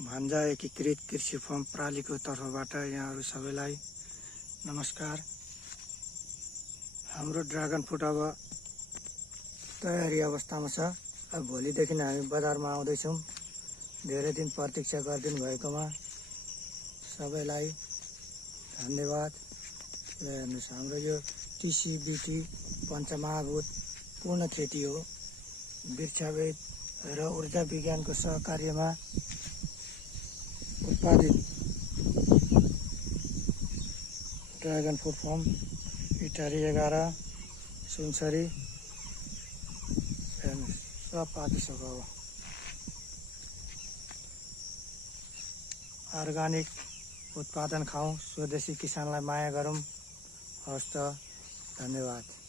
भान्जा एकीकृत कृषि फर्म प्रालीको तर्फबाट यहाँहरू सबैलाई नमस्कार। हाम्रो ड्रागन फ्रुट अब तयारी अवस्थामा छ। अब भोलिदेखि हामी बजारमा आउँदैछौँ। धेरै दिन प्रतीक्षा गरिदिनु भएकोमा सबैलाई धन्यवाद। हेर्नुहोस्, हाम्रो यो टिसिबिटी पञ्चमहाभूत पूर्ण खेती हो। वृक्षवेद र ऊर्जा विज्ञानको सहकार्यमा उत्पादित dragon fruit form Itahari 11 Sunsari सब पाकिसक्यो। अब अर्गानिक उत्पादन खाऊँ, स्वदेशी किसानलाई माया गरौँ। हवस् त, धन्यवाद।